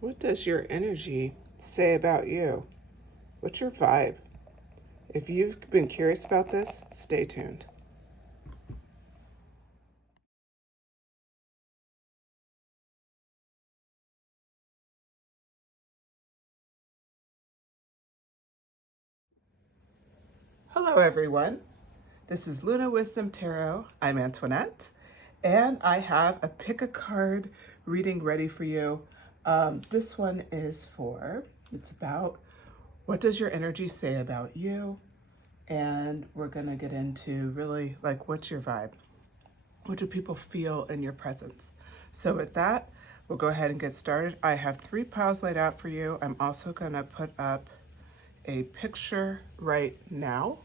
What does your energy say about you? What's your vibe? If you've been curious about this, stay tuned. Hello, everyone. This is Luna Wisdom Tarot. I'm Antoinette, and I have a pick a card reading ready for you. This one is it's about what does your energy say about you? And we're going to get into really like what's your vibe? What do people feel in your presence? So, with that, we'll go ahead and get started. I have 3 piles laid out for you. I'm also going to put up a picture right now.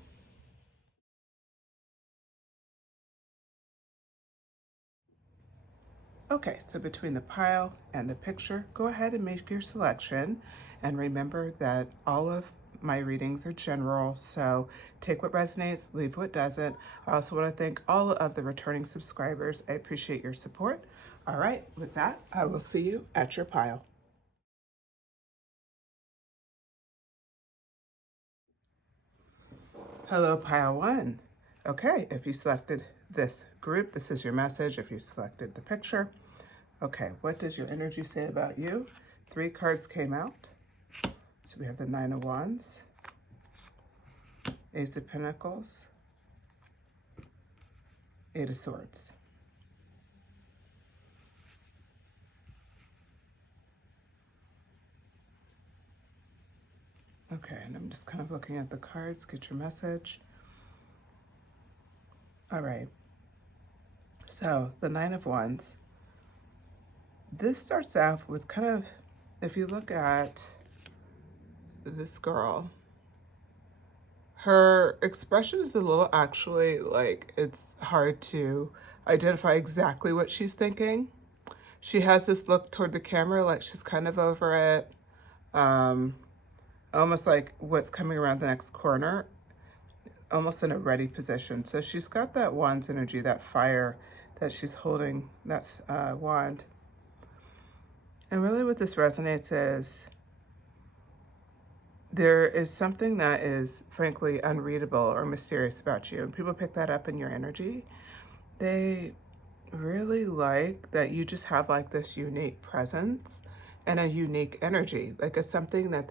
Okay, so between the pile and the picture, go ahead and make your selection. And remember that all of my readings are general, so take what resonates, leave what doesn't. I also want to thank all of the returning subscribers. I appreciate your support. All right, with that, I will see you at your pile. Hello, pile one. Okay, if you selected this group, this is your message. If you selected the picture, okay, what does your energy say about you? 3 cards came out. So we have the Nine of Wands, Ace of Pentacles, 8 of Swords. Okay, and I'm just kind of looking at the cards, get your message. All right, so the Nine of Wands. This starts off with kind of, if you look at this girl, her expression is a little actually like it's hard to identify exactly what she's thinking. She has this look toward the camera like she's kind of over it, almost like what's coming around the next corner, almost in a ready position. So she's got that wand's energy, that fire that she's holding, that's wand. And really what this resonates is there is something that is frankly unreadable or mysterious about you. And people pick that up in your energy. They really like that you just have like this unique presence and a unique energy. Like it's something that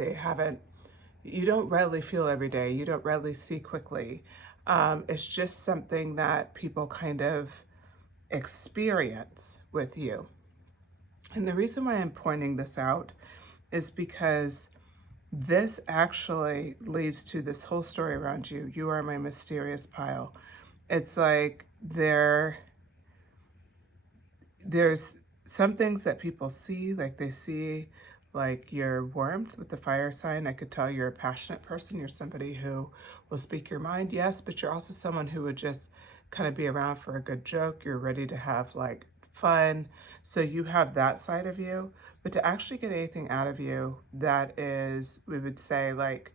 you don't readily feel every day. You don't readily see quickly. It's just something that people kind of experience with you. And the reason why I'm pointing this out is because this actually leads to this whole story around you. You are my mysterious pile. It's like there's some things that people see, like they see like your warmth with the fire sign. I could tell you're a passionate person. You're somebody who will speak your mind, yes, but you're also someone who would just kind of be around for a good joke. You're ready to have like fun. So you have that side of you. But to actually get anything out of you that is, we would say, like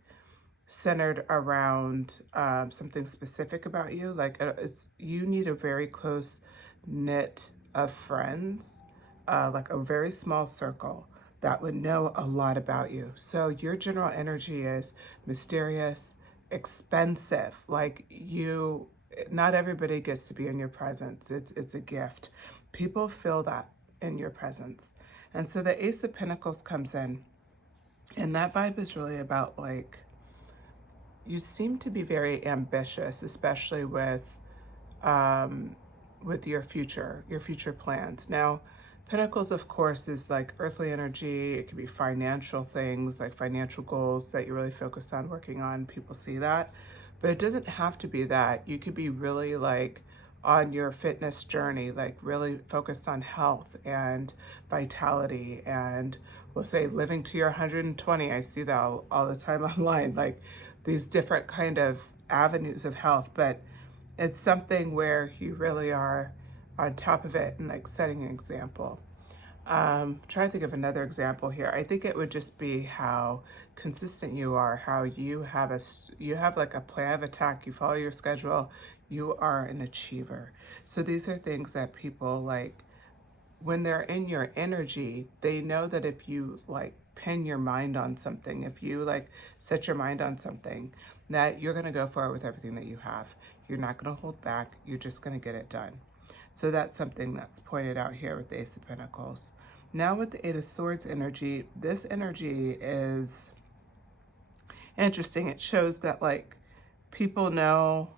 centered around something specific about you, like you need a very close knit of friends, like a very small circle that would know a lot about you. So your general energy is mysterious, expensive. Like not everybody gets to be in your presence. It's a gift. People feel that in your presence. And so the Ace of Pentacles comes in, and that vibe is really about like, you seem to be very ambitious, especially with your future plans. Now, Pentacles, of course, is like earthly energy. It could be financial things, like financial goals that you're really focused on working on. People see that. But it doesn't have to be that. You could be really like on your fitness journey, like really focused on health and vitality and we'll say living to your 120. I see that all the time online, like these different kind of avenues of health, but it's something where you really are on top of it and like setting an example. Trying to think of another example here. I think it would just be how consistent you are, how you have like a plan of attack, you follow your schedule, you are an achiever. So these are things that people like when they're in your energy, they know that if you like pin your mind on something, if you like set your mind on something, that you're going to go for it with everything that you have. You're not going to hold back. You're just going to get it done. So that's something that's pointed out here with the Ace of Pentacles. Now with the Eight of Swords energy, this energy is interesting. It shows that like people know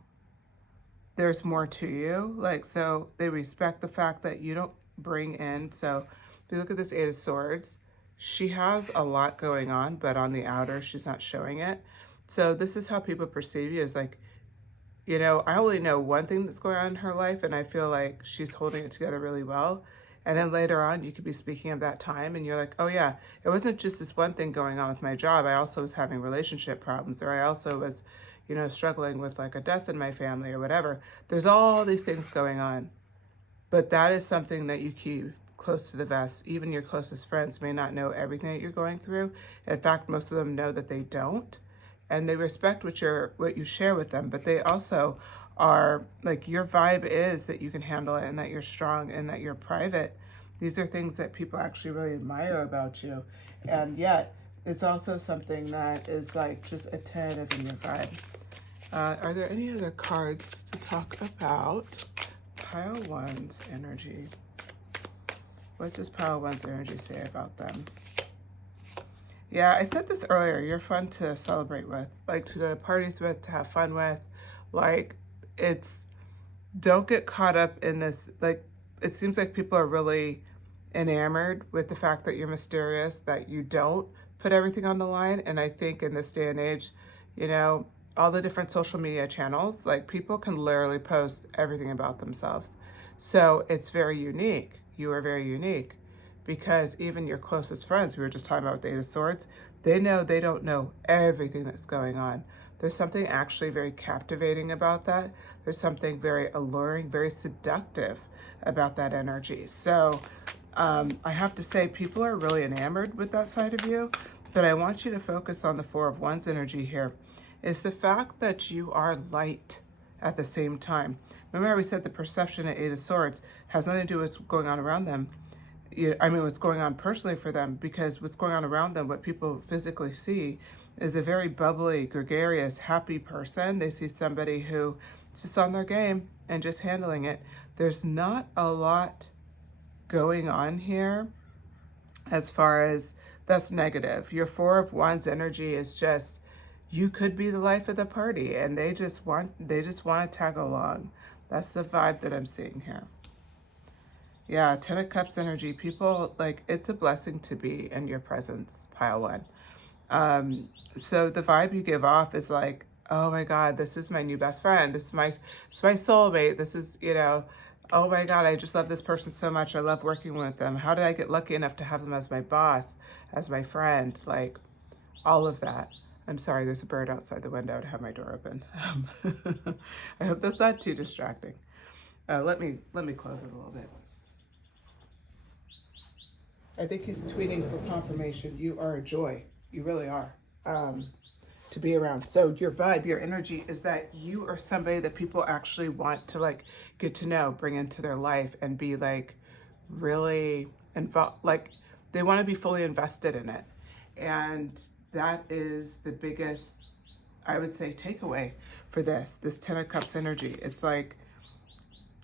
there's more to you. Like, so they respect the fact that you don't bring in. So if you look at this Eight of Swords, she has a lot going on, but on the outer, she's not showing it. So this is how people perceive you, is like, you know, I only know one thing that's going on in her life, and I feel like she's holding it together really well. And then later on, you could be speaking of that time, and you're like, oh yeah, it wasn't just this one thing going on with my job. I also was having relationship problems, or I also was, you know, struggling with like a death in my family or whatever. There's all these things going on. But that is something that you keep close to the vest. Even your closest friends may not know everything that you're going through. In fact, most of them know that they don't. And they respect what you share with them, but they also are like, your vibe is that you can handle it and that you're strong and that you're private. These are things that people actually really admire about you. And yet, it's also something that is like just a tentative in your vibe. Are there any other cards to talk about? Pile One's energy. What does Pile One's energy say about them? Yeah, I said this earlier. You're fun to celebrate with, like to go to parties with, to have fun with. Like, don't get caught up in this. Like, it seems like people are really enamored with the fact that you're mysterious, that you don't put everything on the line. And I think in this day and age, you know, all the different social media channels, like people can literally post everything about themselves. So it's very unique. You are very unique. Because even your closest friends, we were just talking about with the Eight of Swords, they know they don't know everything that's going on. There's something actually very captivating about that. There's something very alluring, very seductive about that energy. So I have to say, people are really enamored with that side of you, but I want you to focus on the Four of Wands energy here. It's the fact that you are light at the same time. Remember how we said the perception at Eight of Swords has nothing to do with what's going on around them. What's going on personally for them, because what's going on around them, what people physically see, is a very bubbly, gregarious, happy person. They see somebody who is just on their game and just handling it. There's not a lot going on here as far as that's negative. Your Four of Wands energy is just, you could be the life of the party, and they just want to tag along. That's the vibe that I'm seeing here. Yeah, Ten of Cups energy. People, like, it's a blessing to be in your presence, Pile One. So the vibe you give off is like, oh my God, this is my new best friend. This is my soulmate. This is, you know, oh my God, I just love this person so much. I love working with them. How did I get lucky enough to have them as my boss, as my friend? Like, all of that. I'm sorry, there's a bird outside the window to have my door open. I hope that's not too distracting. Let me close it a little bit. I think he's tweeting for confirmation. You are a joy. You really are, to be around. So your vibe, your energy is that you are somebody that people actually want to like get to know, bring into their life, and be like really involved. Like, they want to be fully invested in it. And that is the biggest, I would say, takeaway for this Ten of Cups energy. It's like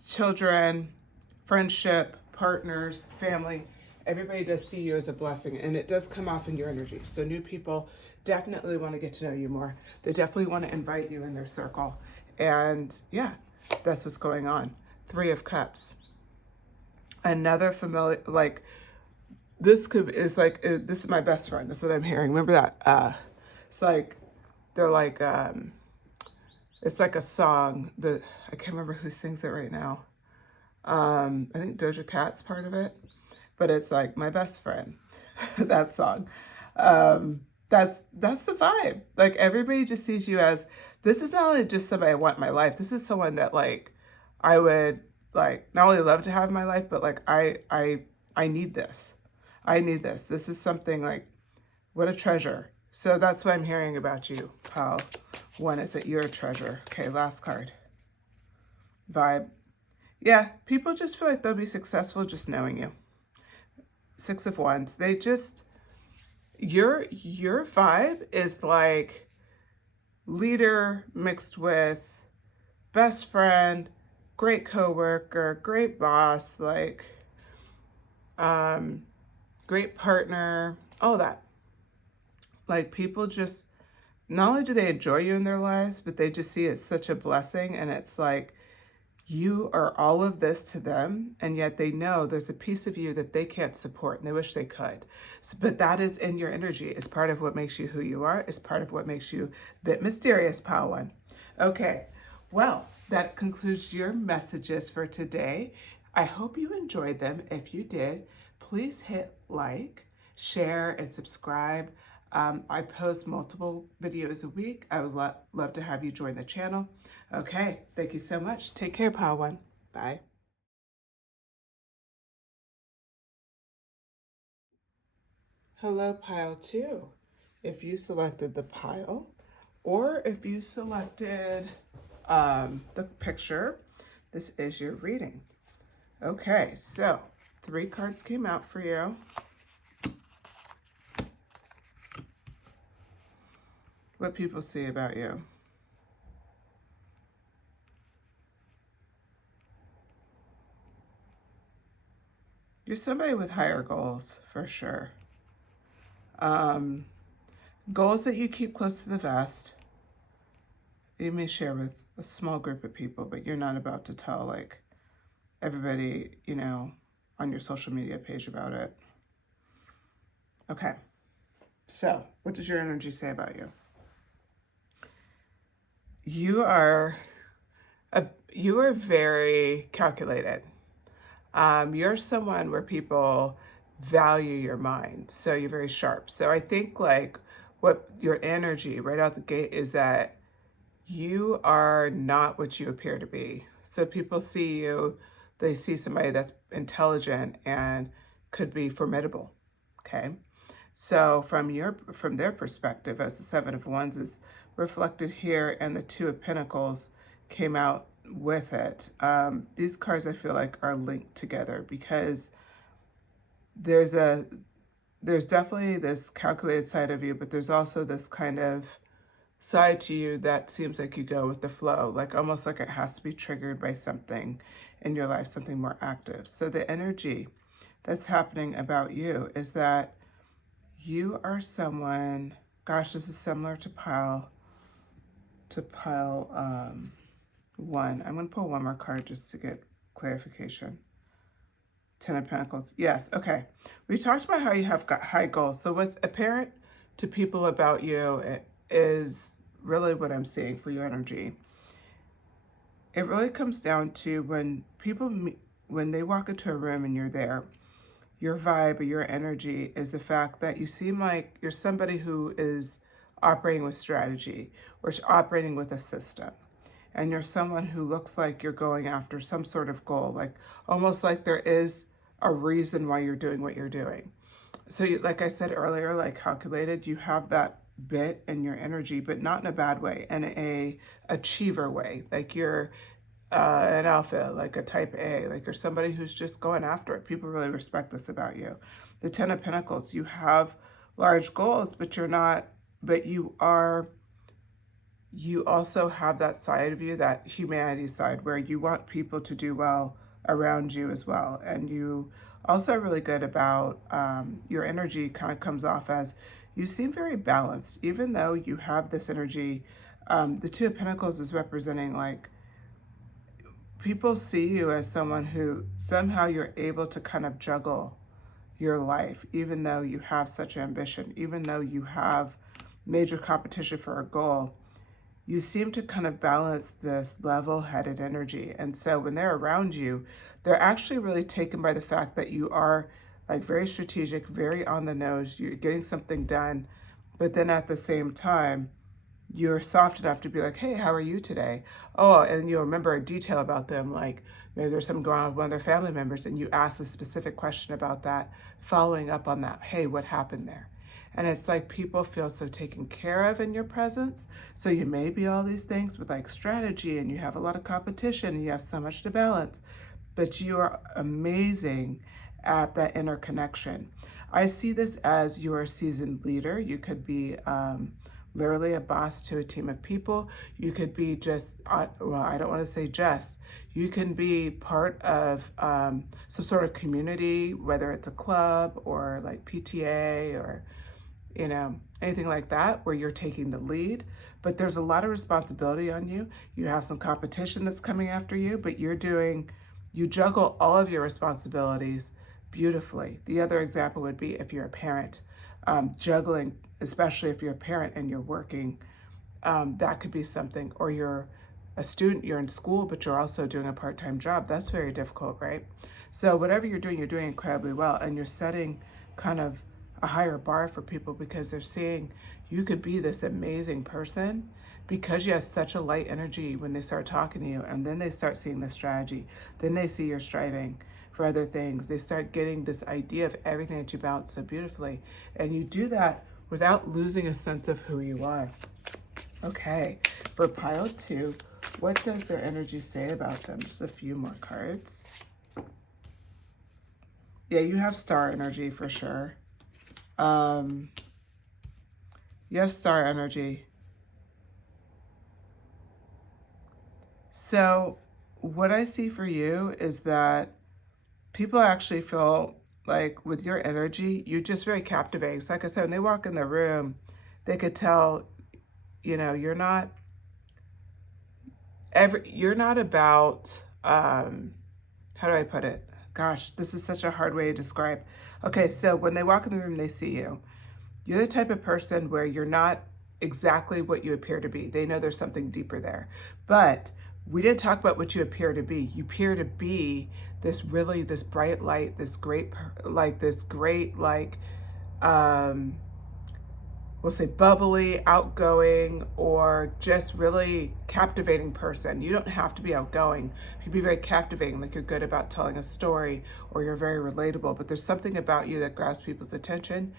children, friendship, partners, family. Everybody does see you as a blessing, and it does come off in your energy. So new people definitely want to get to know you more. They definitely want to invite you in their circle. And yeah, that's what's going on. Three of Cups. Another familiar, like, this is my best friend. That's what I'm hearing. Remember that? It's like, they're like, it's like a song that, I can't remember who sings it right now. I think Doja Cat's part of it. But it's like, my best friend, that song. That's the vibe. Like, everybody just sees you as, this is not only just somebody I want in my life. This is someone that like I would like not only love to have in my life, but like I need this. I need this. This is something like, what a treasure. So that's what I'm hearing about you, Pal. One is that you're a treasure. Okay, last card. Vibe. Yeah, people just feel like they'll be successful just knowing you. Six of Wands, they just, your vibe is like leader mixed with best friend, great coworker, great boss, like great partner, all that. Like people just, not only do they enjoy you in their lives, but they just see it as such a blessing. And it's like you are all of this to them, and yet they know there's a piece of you that they can't support and they wish they could. So, but that is in your energy. It's part of what makes you who you are. It's part of what makes you a bit mysterious, Pile One. Okay, well, that concludes your messages for today. I hope you enjoyed them. If you did, please hit like, share, and subscribe. I post multiple videos a week. I would love to have you join the channel. Okay, thank you so much. Take care, Pile One. Bye. Hello, Pile Two. If you selected the pile, or if you selected the picture, this is your reading. Okay, so 3 cards came out for you. What people see about you. You're somebody with higher goals, for sure. Goals that you keep close to the vest. You may share with a small group of people, but you're not about to tell like everybody, on your social media page about it. Okay. So, what does your energy say about you? You are very calculated. You're someone where people value your mind, so you're very sharp. So I think like what your energy right out the gate is that you are not what you appear to be. So people see you, they see somebody that's intelligent and could be formidable. Okay. So from their perspective, as the Seven of Wands is reflected here and the Two of Pentacles came out with it, these cards I feel like are linked together because there's definitely this calculated side of you, but there's also this kind of side to you that seems like you go with the flow, like almost like it has to be triggered by something in your life, something more active. So the energy that's happening about you is that you are someone, gosh, this is similar to pile one. I'm going to pull one more card just to get clarification. 10 of Pentacles. Yes, okay. We talked about how you have got high goals. So what's apparent to people about you is really what I'm seeing for your energy. It really comes down to when they walk into a room and you're there, your vibe or your energy is the fact that you seem like you're somebody who is operating with strategy or operating with a system. And you're someone who looks like you're going after some sort of goal, like almost like there is a reason why you're doing what you're doing. So like I said earlier, like calculated, you have that bit in your energy, but not in a bad way, in a achiever way. Like you're an alpha, like a type A, like you're somebody who's just going after it. People really respect this about you. The 10 of Pentacles, you have large goals, but you're not, but you also have that side of you, that humanity side, where you want people to do well around you as well. And you also are really good about your energy kind of comes off as you seem very balanced, even though you have this energy. The 2 of Pentacles is representing like people see you as someone who somehow you're able to kind of juggle your life, even though you have such ambition, even though you have major competition for a goal. You seem to kind of balance this level-headed energy. And so when they're around you, they're actually really taken by the fact that you are like very strategic, very on the nose, you're getting something done, but then at the same time, you're soft enough to be like, hey, how are you today? Oh, and you remember a detail about them, like maybe there's something going on with one of their family members, and you ask a specific question about that, following up on that. Hey, what happened there? And it's like people feel so taken care of in your presence. So you may be all these things with like strategy, and you have a lot of competition, and you have so much to balance, but you are amazing at that interconnection. I see this as you're a seasoned leader. You could be literally a boss to a team of people. You could be just, well, I don't want to say just, you can be part of some sort of community, whether it's a club or like PTA or, you know, anything like that, where you're taking the lead. But there's a lot of responsibility on you. You have some competition that's coming after you, but you juggle all of your responsibilities beautifully. The other example would be if you're a parent, juggling, especially if you're a parent and you're working, that could be something. Or you're a student, you're in school, but you're also doing a part-time job. That's very difficult, right? So whatever you're doing incredibly well, and you're setting kind of a higher bar for people because they're seeing you could be this amazing person because you have such a light energy when they start talking to you, and then they start seeing the strategy. Then they see you're striving for other things. They start getting this idea of everything that you balance so beautifully. And you do that without losing a sense of who you are. Okay, for pile 2, what does their energy say about them? Just a few more cards. Yeah, you have star energy for sure. You have star energy. So what I see for you is that people actually feel like with your energy, you're just very captivating. So like I said, when they walk in the room, they could tell, you know, you're not about, how do I put it? Gosh, this is such a hard way to describe. Okay, so when they walk in the room, they see you. You're the type of person where you're not exactly what you appear to be. They know there's something deeper there. But we didn't talk about what you appear to be. You appear to be this bright light, this great, we'll say bubbly, outgoing, or just really captivating person. You don't have to be outgoing. You can be very captivating, like you're good about telling a story, or you're very relatable, but there's something about you that grabs people's attention.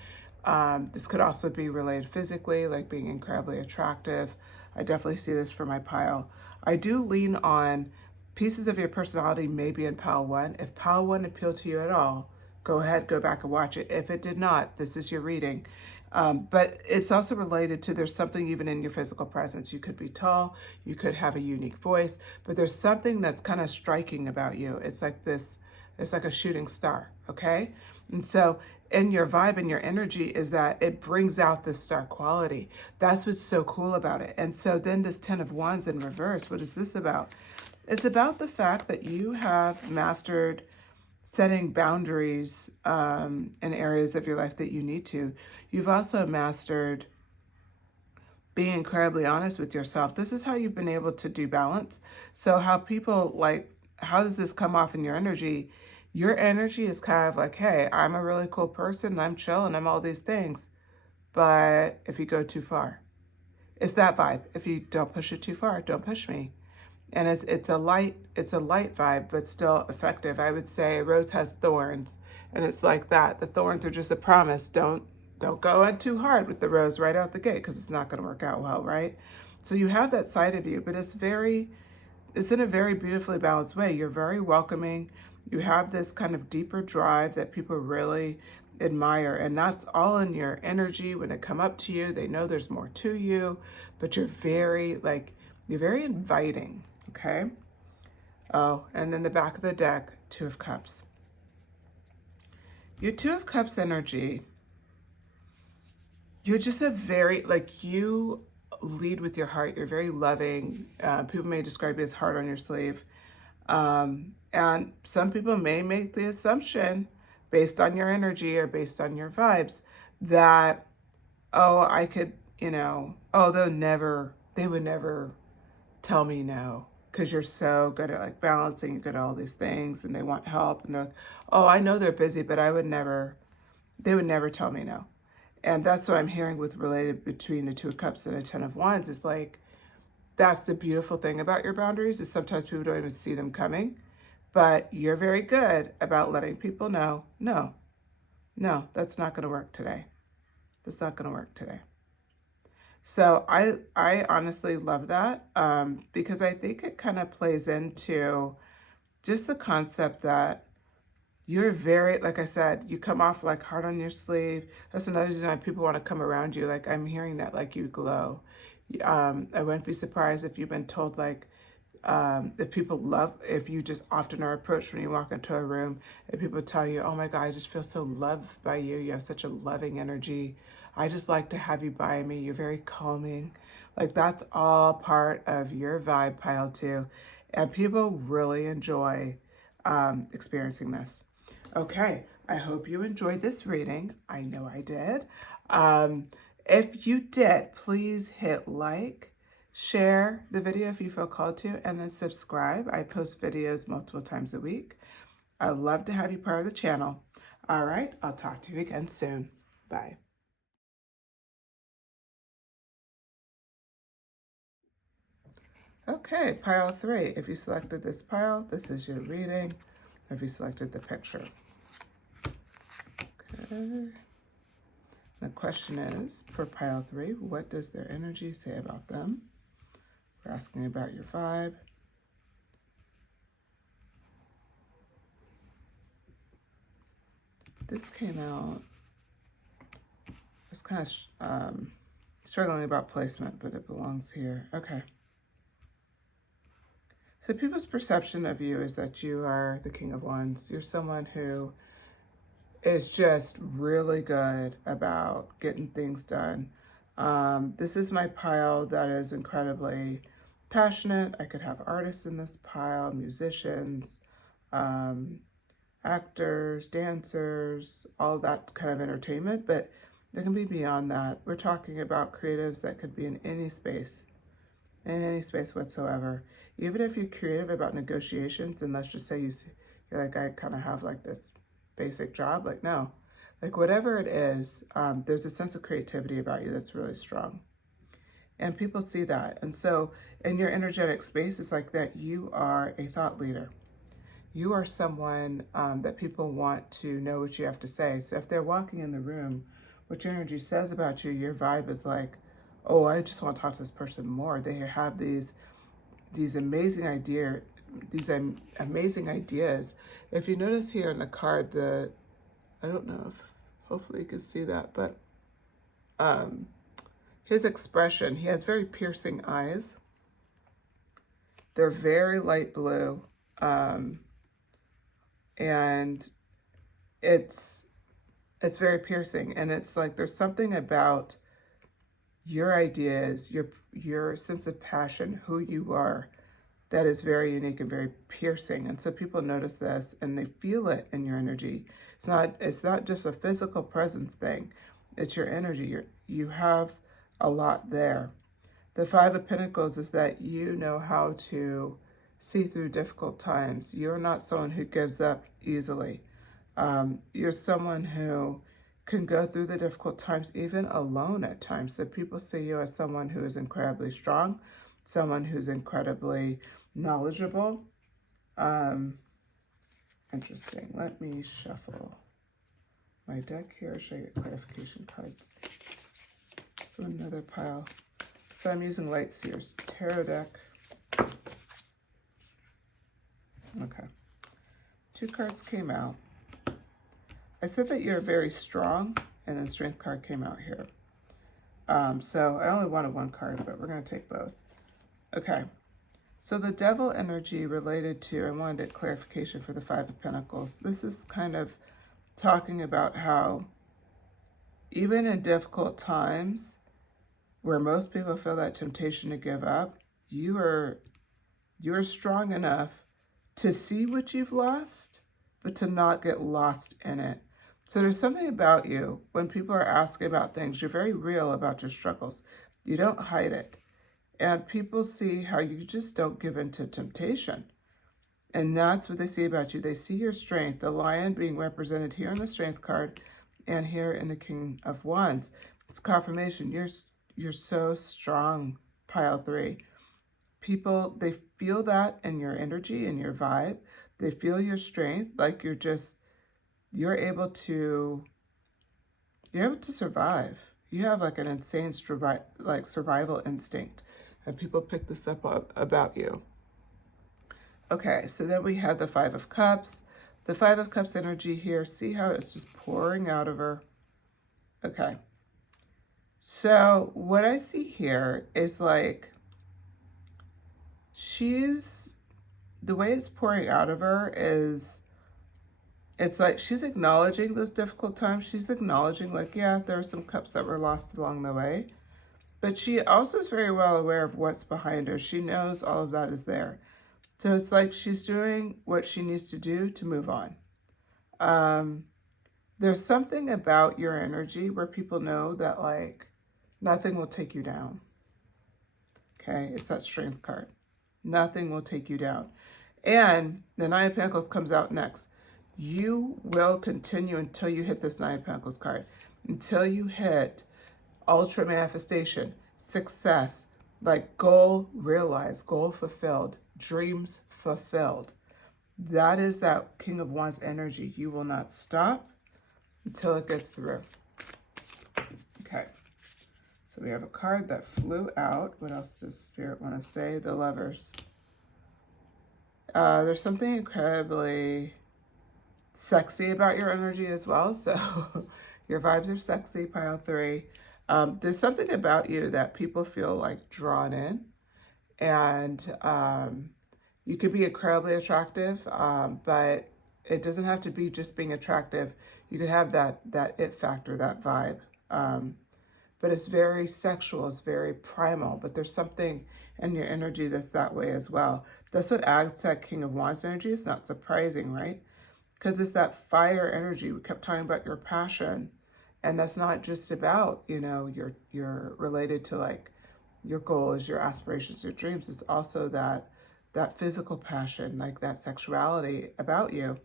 This could also be related physically, like being incredibly attractive. I definitely see this for my pile. I do lean on pieces of your personality maybe in pile 1. If pile 1 appealed to you at all, go ahead, go back and watch it. If it did not, this is your reading. But it's also related to there's something even in your physical presence. You could be tall, you could have a unique voice, but there's something that's kind of striking about you. It's like a shooting star, okay? And so in your vibe and your energy is that it brings out this star quality. That's what's so cool about it. And so then this 10 of Wands in reverse, what is this about? It's about the fact that you have mastered setting boundaries in areas of your life that you need to. You've also mastered being incredibly honest with yourself. This is how you've been able to do balance. So how does this come off in your energy? Your energy is kind of like, hey, I'm a really cool person, I'm chill, and I'm all these things. But if you go too far, it's that vibe. If you don't push it too far, don't push me. And it's a light vibe, but still effective. I would say a rose has thorns, and it's like that. The thorns are just a promise. Don't go in too hard with the rose right out the gate, because it's not going to work out well, right? So you have that side of you, but it's in a very beautifully balanced way. You're very welcoming. You have this kind of deeper drive that people really admire, and that's all in your energy. When they come up to you, they know there's more to you, but you're very inviting. Okay. Oh, and then the back of the deck, 2 of Cups. Your 2 of Cups energy, you're just you lead with your heart. You're very loving. People may describe you as heart on your sleeve. And some people may make the assumption, based on your energy or based on your vibes, that, I could, they would never tell me no, because you're so good at balancing, you're good at all these things, and they want help, and they're like, I know they're busy, but they would never tell me no. And that's what I'm hearing with related between the 2 of Cups and the 10 of Wands is that's the beautiful thing about your boundaries, is sometimes people don't even see them coming, but you're very good about letting people know, no, that's not going to work today. That's not going to work today. So I honestly love that, because I think it kind of plays into just the concept that You're very, like I said, you come off like heart on your sleeve. That's another reason why people want to come around you. Like I'm hearing that, like you glow. I wouldn't be surprised if you've been told like, if people love, if you just often are approached when you walk into a room and people tell you, oh my God, I just feel so loved by you. You have such a loving energy. I just like to have you by me. You're very calming. Like that's all part of your vibe, pile two. And people really enjoy experiencing this. Okay, I hope you enjoyed this reading. I know I did. If you did, please hit like, share the video if you feel called to, and then subscribe. I post videos multiple times a week. I'd love to have you part of the channel. All right, I'll talk to you again soon. Bye. Okay, pile three. If you selected this pile, this is your reading. If you selected the picture. Okay. The question is, for pile three, what does their energy say about them? We're asking about your vibe. This came out, it's kind of struggling about placement, but it belongs here. Okay. So people's perception of you is that you are the King of Wands. You're someone who is just really good about getting things done. This is my pile that is incredibly passionate. I could have artists in this pile, musicians, actors, dancers, all that kind of entertainment, but it can be beyond that. We're talking about creatives that could be in any space whatsoever. Even if you're creative about negotiations, and let's just say you're like, I kind of have like this basic job, like no, like whatever it is, there's a sense of creativity about you that's really strong. And people see that. And so in your energetic space, it's like that you are a thought leader. You are someone that people want to know what you have to say. So if they're walking in the room, what your energy says about you, your vibe is like, oh, I just want to talk to this person more. They have these amazing amazing ideas. If you notice here in the card, I don't know if, hopefully you can see that, but his expression, he has very piercing eyes. They're very light blue. And it's very piercing, and it's like there's something about your ideas, your sense of passion, who you are, that is very unique and very piercing. And so people notice this and they feel it in your energy. It's not just a physical presence thing, it's your energy. You have a lot there. The Five of Pentacles is that you know how to see through difficult times. You're not someone who gives up easily. You're someone who can go through the difficult times even alone at times. So people see you as someone who is incredibly strong, someone who's incredibly knowledgeable. Interesting. Let me shuffle my deck here, show you clarification cards from another pile. So I'm using Light Seers Tarot deck. Okay. 2 cards came out. I said that you're very strong, and then Strength card came out here. So I only wanted 1 card, but we're going to take both. Okay. So the Devil energy related to, I wanted a clarification for the 5 of Pentacles. This is kind of talking about how even in difficult times where most people feel that temptation to give up, you are strong enough to see what you've lost, but to not get lost in it. So there's something about you, when people are asking about things, you're very real about your struggles. You don't hide it. And people see how you just don't give in to temptation. And that's what they see about you. They see your strength, the lion being represented here in the Strength card and here in the King of Wands. It's confirmation. You're so strong, pile 3. People, they feel that in your energy and your vibe. They feel your strength, like you're able to survive. You have like an insane survival instinct, and people pick this up about you. Okay, so then we have the 5 of Cups. The Five of Cups energy here, see how it's just pouring out of her? Okay. So what I see here is like the way it's pouring out of her is, it's like she's acknowledging those difficult times. She's acknowledging like, yeah, there are some cups that were lost along the way. But she also is very well aware of what's behind her. She knows all of that is there. So it's like she's doing what she needs to do to move on. There's something about your energy where people know that like nothing will take you down. Okay, it's that strength card. Nothing will take you down. And the Nine of Pentacles comes out next. You will continue until you hit this Nine of Pentacles card. Until you hit ultra manifestation, success, like goal realized, goal fulfilled, dreams fulfilled. That is that King of Wands energy. You will not stop until it gets through. Okay. So we have a card that flew out. What else does Spirit want to say? The Lovers. There's something incredibly sexy about your energy as well. So your vibes are sexy, pile 3. There's something about you that people feel like drawn in. And you could be incredibly attractive, but it doesn't have to be just being attractive. You could have that it factor, that vibe. But it's very sexual, it's very primal, but there's something in your energy that's that way as well. That's what adds to that King of Wands energy. It's not surprising, right? Because it's that fire energy. We kept talking about your passion, and that's not just about, you know, you're related to like your goals, your aspirations, your dreams. It's also that physical passion, like that sexuality about you,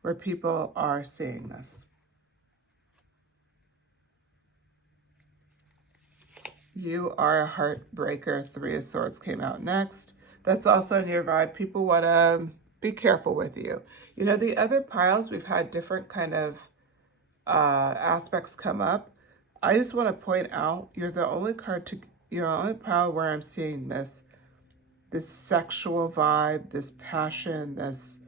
where people are seeing this. You are a heartbreaker. 3 of Swords came out next. That's also in your vibe. People want to be careful with you. You know, the other piles, we've had different kind of aspects come up. I just want to point out, you're the only pile where I'm seeing this sexual vibe, this passion, this,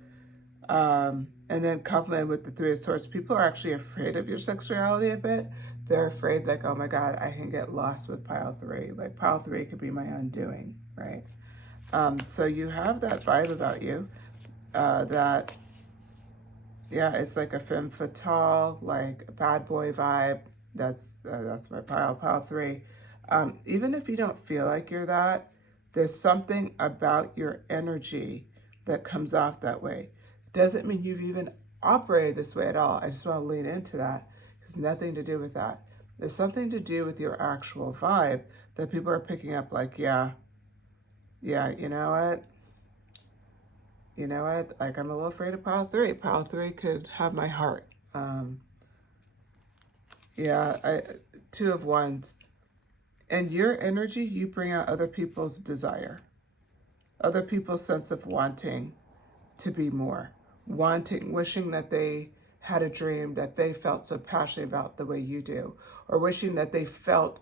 and then complemented with the 3 of Swords. People are actually afraid of your sexuality a bit. They're afraid like, oh my God, I can get lost with pile 3. Like pile 3 could be my undoing, right? So you have that vibe about you, that, yeah, it's like a femme fatale, like a bad boy vibe. That's my pile 3. Even if you don't feel like you're that, there's something about your energy that comes off that way. Doesn't mean you've even operated this way at all. I just want to lean into that. It's nothing to do with that. There's something to do with your actual vibe that people are picking up like, yeah, you know what? You know what? Like, I'm a little afraid of pile 3. Pile 3 could have my heart. Yeah, 2 of Wands. And your energy, you bring out other people's desire, other people's sense of wanting to be more, wanting, wishing that they had a dream that they felt so passionate about the way you do, or wishing that they felt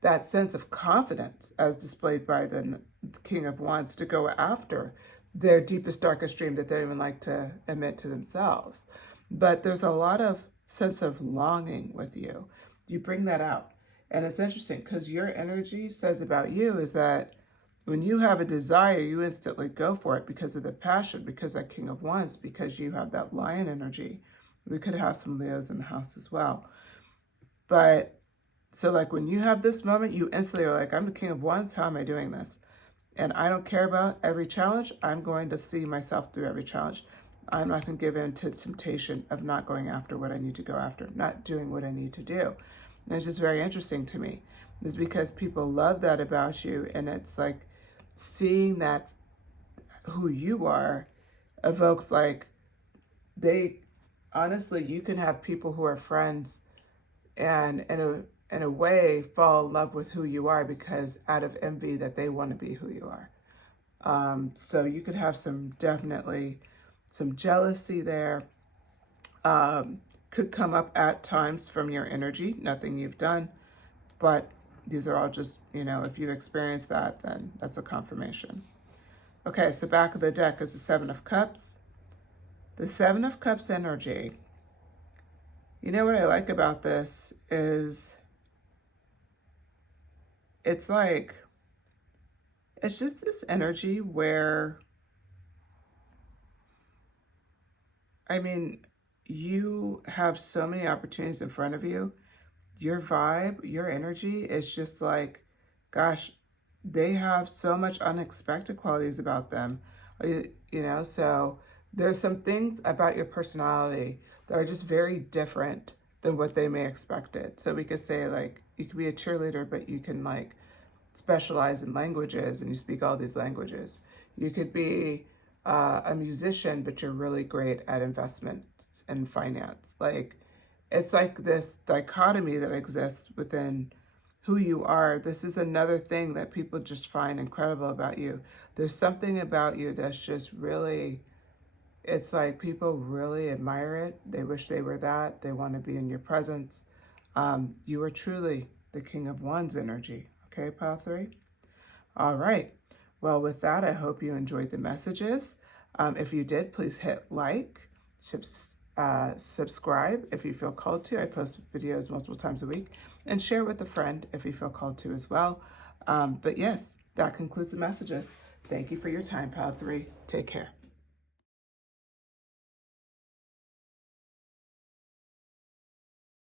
that sense of confidence as displayed by the King of Wands to go after their deepest, darkest dream that they don't even like to admit to themselves. But there's a lot of sense of longing with you. You bring that out. And it's interesting because your energy says about you is that when you have a desire, you instantly go for it because of the passion, because that King of Wands, because you have that lion energy. We could have some Leos in the house as well. But so like when you have this moment, you instantly are like, I'm the King of Wands. How am I doing this? And I don't care about every challenge. I'm going to see myself through every challenge. I'm not going to give in to the temptation of not going after what I need to go after, not doing what I need to do. And it's just very interesting to me. It's because people love that about you. And it's like seeing that who you are evokes like honestly, you can have people who are friends and in a way fall in love with who you are because out of envy that they want to be who you are. So you could have definitely some jealousy there. Could come up at times from your energy, nothing you've done, but these are all just, if you experience that, then that's a confirmation. Okay, so back of the deck is the 7 of Cups. The Seven of Cups energy. You know what I like about this is it's like, it's just this energy where, I mean, you have so many opportunities in front of you. Your vibe, your energy is just like, gosh, they have so much unexpected qualities about them. You know, so there's some things about your personality that are just very different than what they may expect it. So we could say, like, you could be a cheerleader, but you can like specialize in languages and you speak all these languages. You could be a musician, but you're really great at investments and finance. Like, it's like this dichotomy that exists within who you are. This is another thing that people just find incredible about you. There's something about you that's just really, it's like people really admire it. They wish they were that. They want to be in your presence. You are truly the King of Wands energy. Okay, pile 3? All right. Well, with that, I hope you enjoyed the messages. If you did, please hit like, subscribe if you feel called to. I post videos multiple times a week. And share with a friend if you feel called to as well. But yes, that concludes the messages. Thank you for your time, pile 3. Take care.